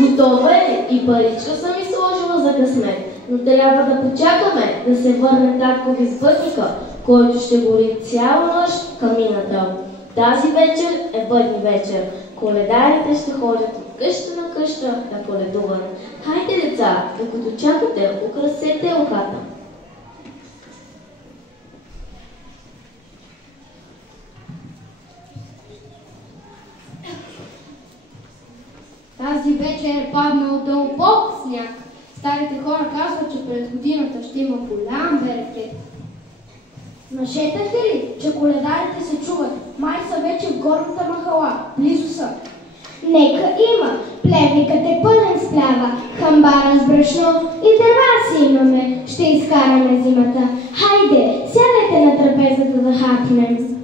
Готово е и паричка съм ми сложила за късмет, но трябва да почакаме да се върне татко с бъдника, който ще гори цяла нощ в камината. Тази вечер е бъдни вечер. Коледарите ще ходят от къща на къща на коледуване. Хайде, деца, докато чакате, украсете ухата. Тази вечер е паднал дълбок сняг. Старите хора казват, че през годината ще има голям берекет. Нашетахте ли, че коледарите се чуват? Май са вече в горната махала. Близо са. Нека има. Плевникът е пълен с плява, хамбара с брашно и дърва си имаме. Ще изкараме зимата. Хайде, сядайте на трапезата да хапнем.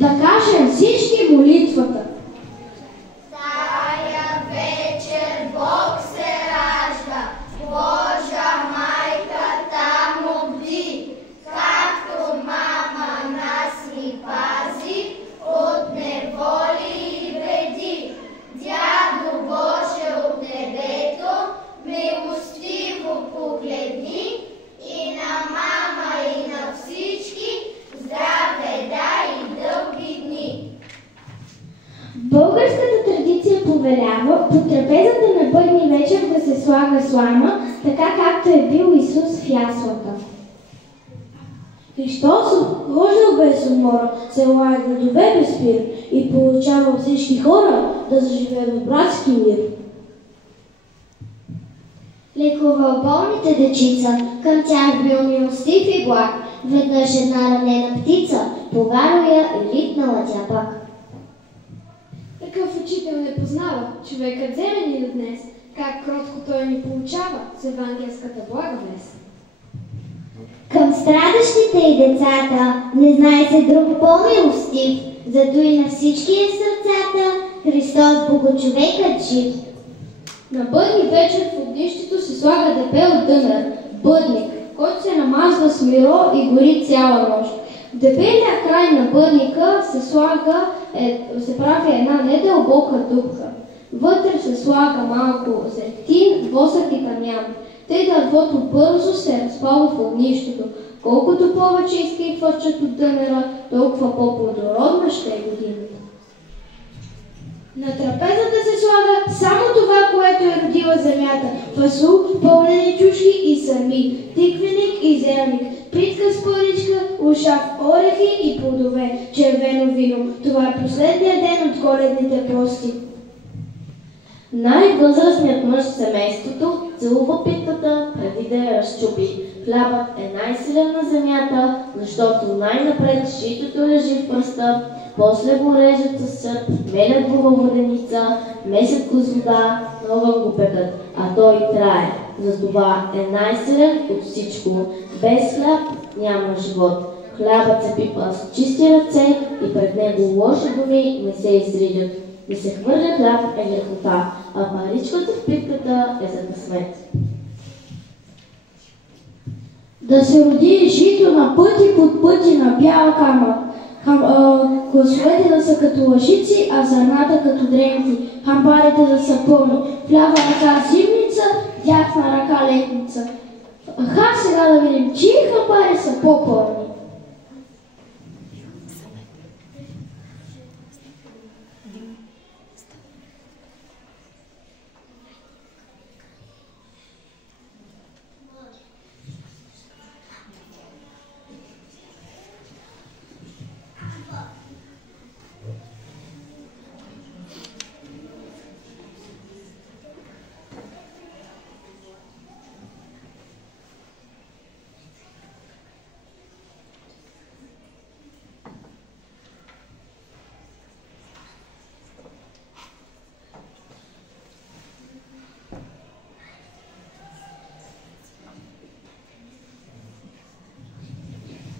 Да кажем всички молитвата. Тая вечер Бог се ражда, Божа майка там обди, както мама нас ни пази от неволи и беди. Дядо Боже от небето, милостиво погледни и на мама и на всички здраве дай и дълги дни. Българската традиция повелява по трапезата на бъдни вечер да се слага слама, така както е бил Исус в яслата. Христос, рождал без умора, се лае градове без пир и получава всички хора да заживеят в братски мир. Лекувал болните дечица, към тях бил милостив и благ. Веднъж една ранена птица, поварил я и литнала тя пак. Такъв учител не познава човекът земен и до днес, как кротко той ни получава с евангелската блага вест. Към страдащите и децата не знае се друг по-милостив, зато и на всички е в сърцата Христос Богочовекът жив. На бъдни вечер в огнището се слага дебел дънер, бъдник, който се намазва с миро и гори цяла нощ. В дебелия край на бъдника се прави една недълбока дупка. Вътре се слага малко зехтин, восък и камян. Тъй дървото бързо се разпава в огнището. Колкото повече изкипва от дънера, толкова по-плодородна ще е годината. На трапезата се слага само това, което е родила земята. Фасул, пълнени чушки и сърми, тиквеник и зелник, питка с пърничка, ушав, орехи и плодове, червено вино. Това е последния ден от коледните пости. Най-възрастният мъж в семейството целува питката преди да я разчупи. Хлябът е най-силен на земята, защото най-напред житото лежи в пръста, после го режат със сърп, мелят го във воденица, месят го с вода, на огън го пекат, а той трае. Затова е най-силен от всичко. Без хляб няма живот. Хлябът се пипа с чисти ръце и пред него лоши думи не се изричат. Да се хвърля хляб е грехота, а паричката в питката е за късмет. Да се роди жито на пъти под пъти на бял камък. Гласовете да са като лъжици, а зърната като дренти. Хамбарите да са пълни. В лява ръка зимница, дясна ръка летница. Сега да видим, чии хамбари са по-пълни.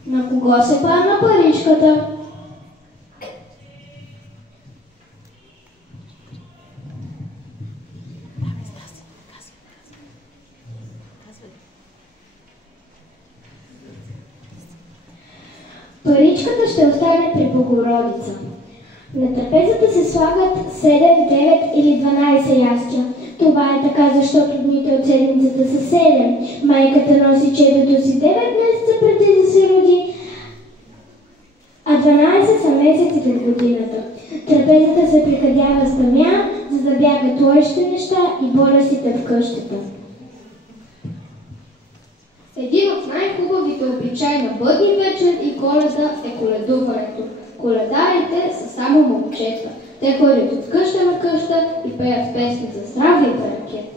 На кого се падна паричката? Паричката ще остане при Богородица. На трапезата се слагат 7, 9 или 12 ястия. Това е така, защото дните от седмицата са 7. Майката носи чедото си 9 месеца преди да се роди, а 12 са месеците в годината. Трапезата се прекъдява с тамян, за да бягат лошите неща и болестите в къщата. Един от най-хубавите обичаи на Бъдни вечер и Коледа е коледуването. Коледарите са само момчета. Те ходят от къща на къща и пеят песни за здраве и берекет.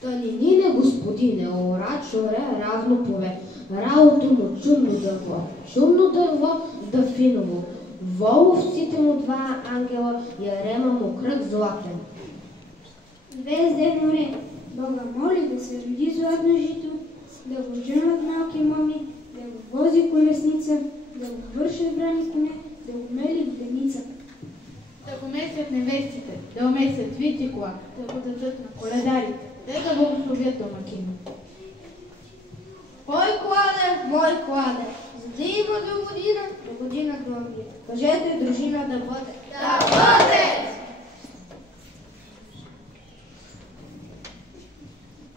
Станинине, господине, орачоре, равно пове, работо му чудно дърво, да финово, воловците му два ангела, ярема му кръг златен. Звезде море, Бога моли да се роди златно жито, да го женат малки моми, да го вози колесница, да го вършат брани коне, да го мели в деница. Да го месят невестите, да умесят витикла, да го дадат на коледарите, да благословят домакина. Мой кладе, за да има до година да обие. Кажете, дружина да бъде. Да бъде!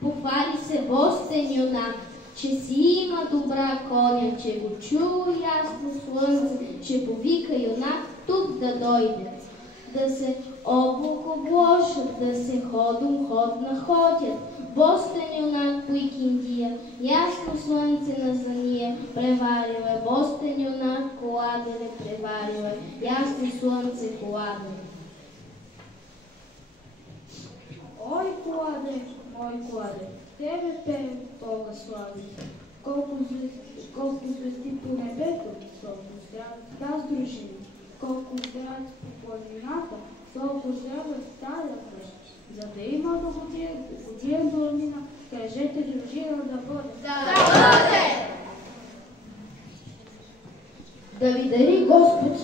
Похвали се бостен юнак, че си има добра коня, че го чуло ясно слънце, че повика юнак тук да дойде. Да се обложат, да се ход находят. Бостен юнак по Икиндия, ясно слънце на зания, преварил е. Бостен юнак коладене преварил е, ясно слънце коладене. Ой, мой кладе, тебе пеем Бога слави. Колко звезди по небето, толкова здрав тази дружина. Колко здрав по планината, толкова здрава стая къща. За да има до година долнина, кажете дружина да бъде. Да бъде! Да ви дари Господ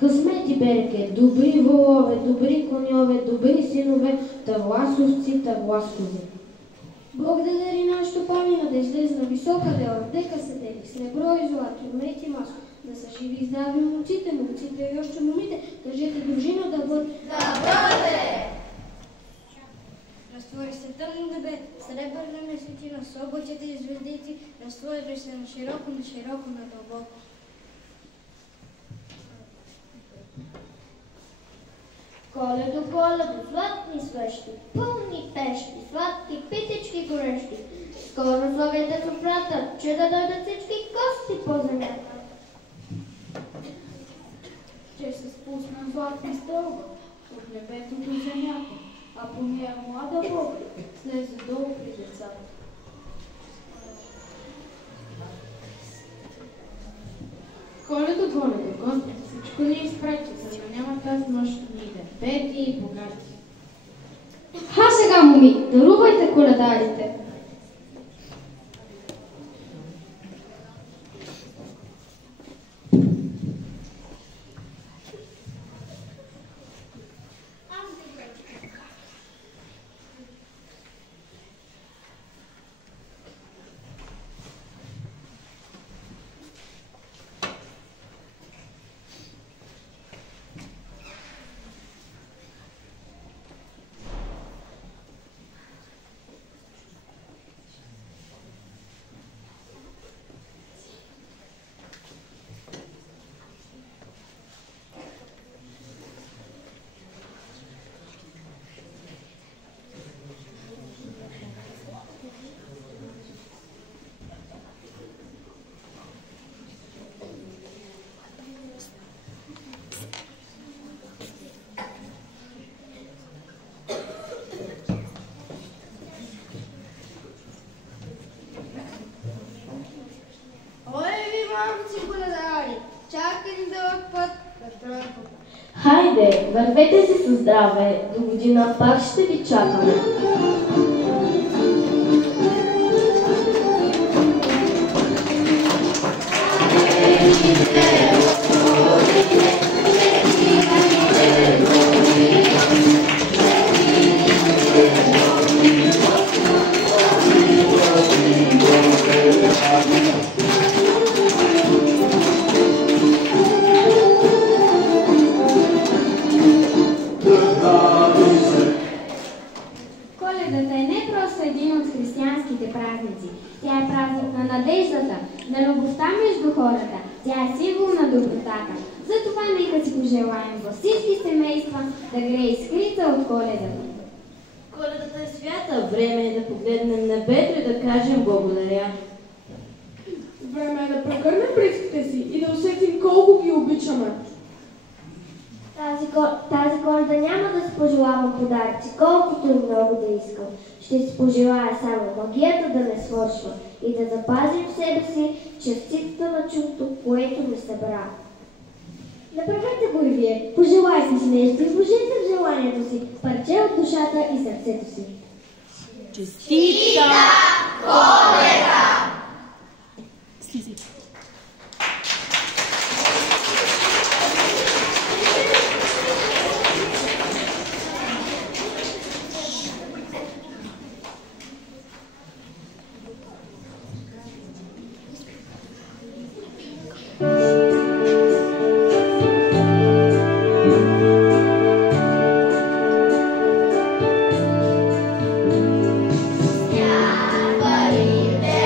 късмет и береке, добри волове, добри коньове, добри синове, тарласовци, тарласкови. Бог да дари нашето пламена, да излезе на висока дела, дека се дели, с ребро и злато, мед и масло, да са живи и здрави момците и още момите, кажете дружина да бъде. Да бъде! Разтвори се тъмно небе, сребърна месечина, с облачета и звездици, разтвори се на широко, на дълбоко. Коледо, златни свещи, пълни пещи, сладки питички горещи. Скоро слагайте софрата, че да дойдат всички гости по земята. Ще се спусна златни стълба от небето до земята, а по нея бедни и богати. Ха сега, моми, дарувайте коледарите. Хайде, вървете си със здраве, до година пак ще ви чакаме. Коледата е не просто един от християнските празници. Тя е празник на надеждата, на любовта между хората. Тя е символ на добротата. Затова нека си пожелаем във всички семейства да грее искрица от Коледата. Коледата е свята, време е да погледнем небето и да кажем благодаря. Време е да прегърнем близките си и да усетим колко ги обичаме. Тази Коледа няма да си пожелавам подаръци, колкото и много да искам. Ще си пожелая само магията да не свършва и да запазим в себе си частицата на чувство, което ме събра. Направете го и вие. Пожелайте си нещо и вложете в желанието си парче от душата и сърцето си. Честита Коледа! Парите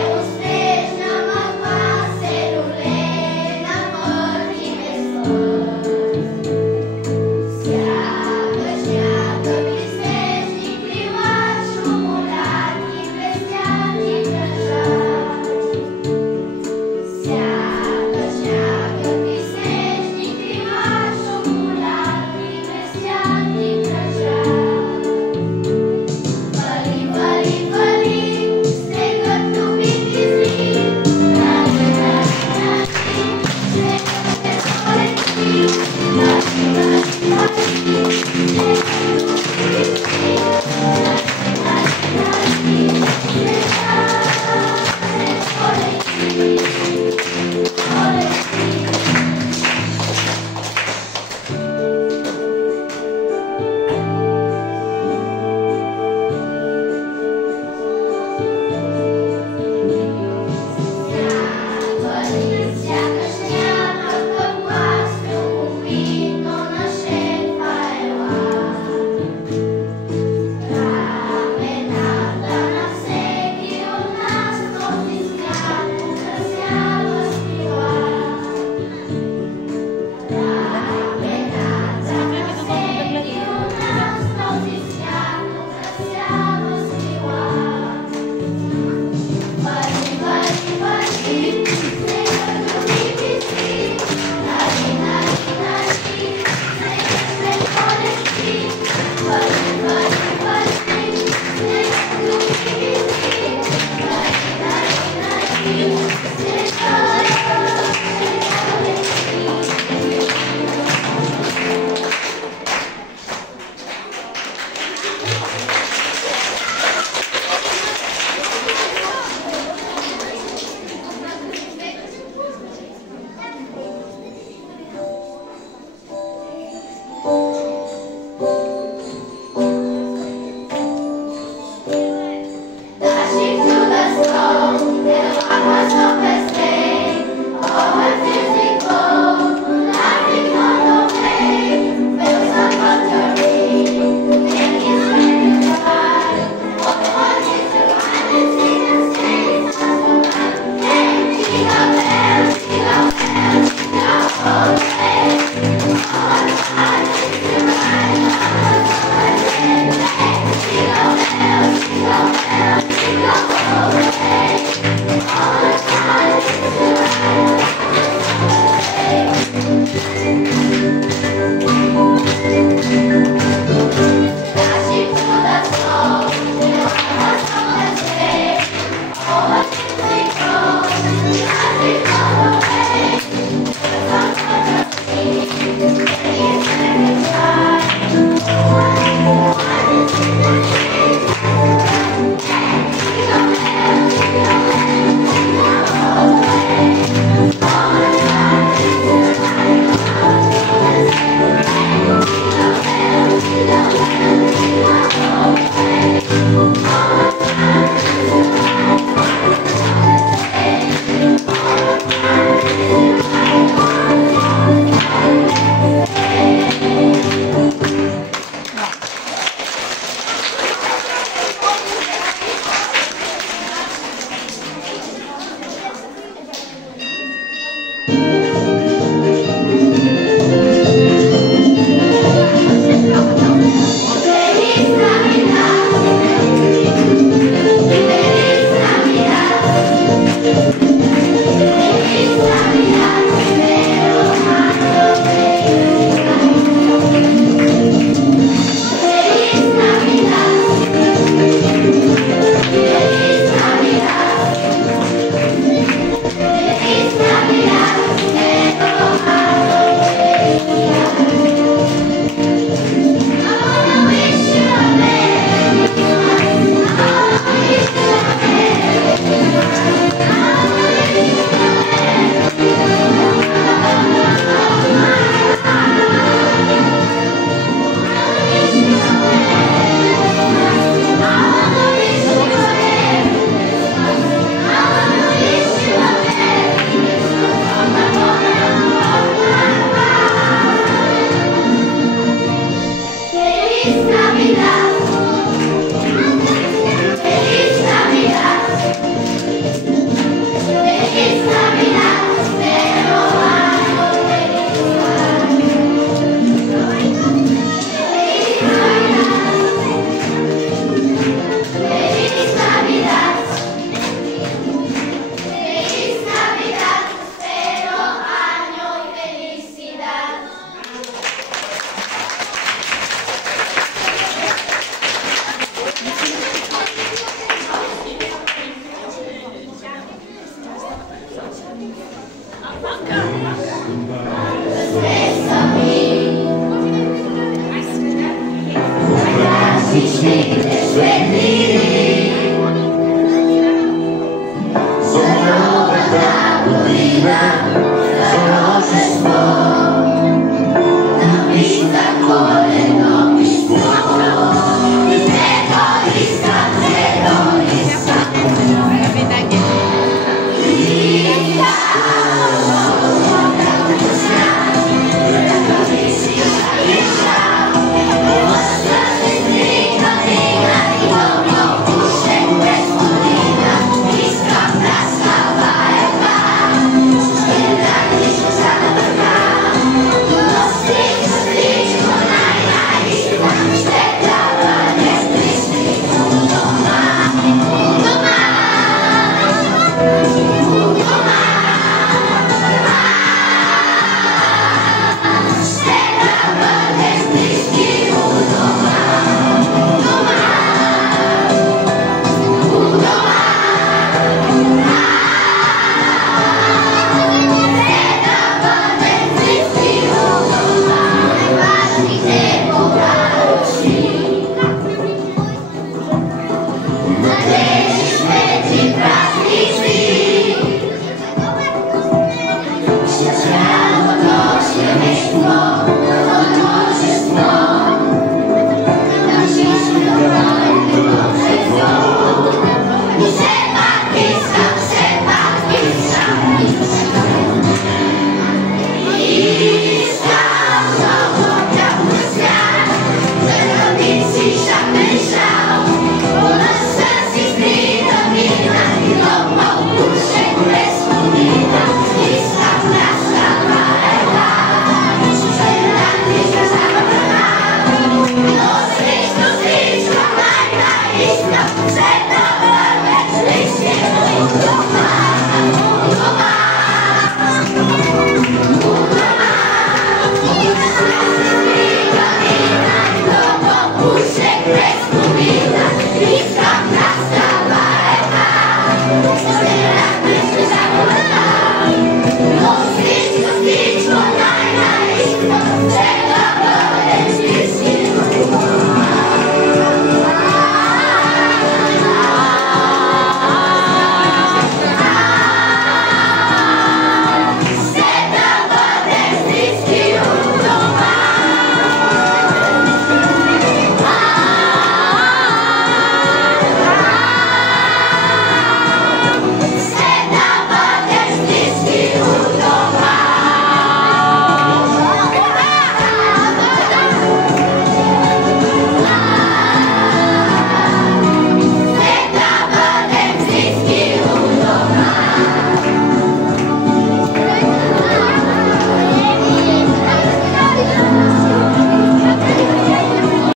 Fantastici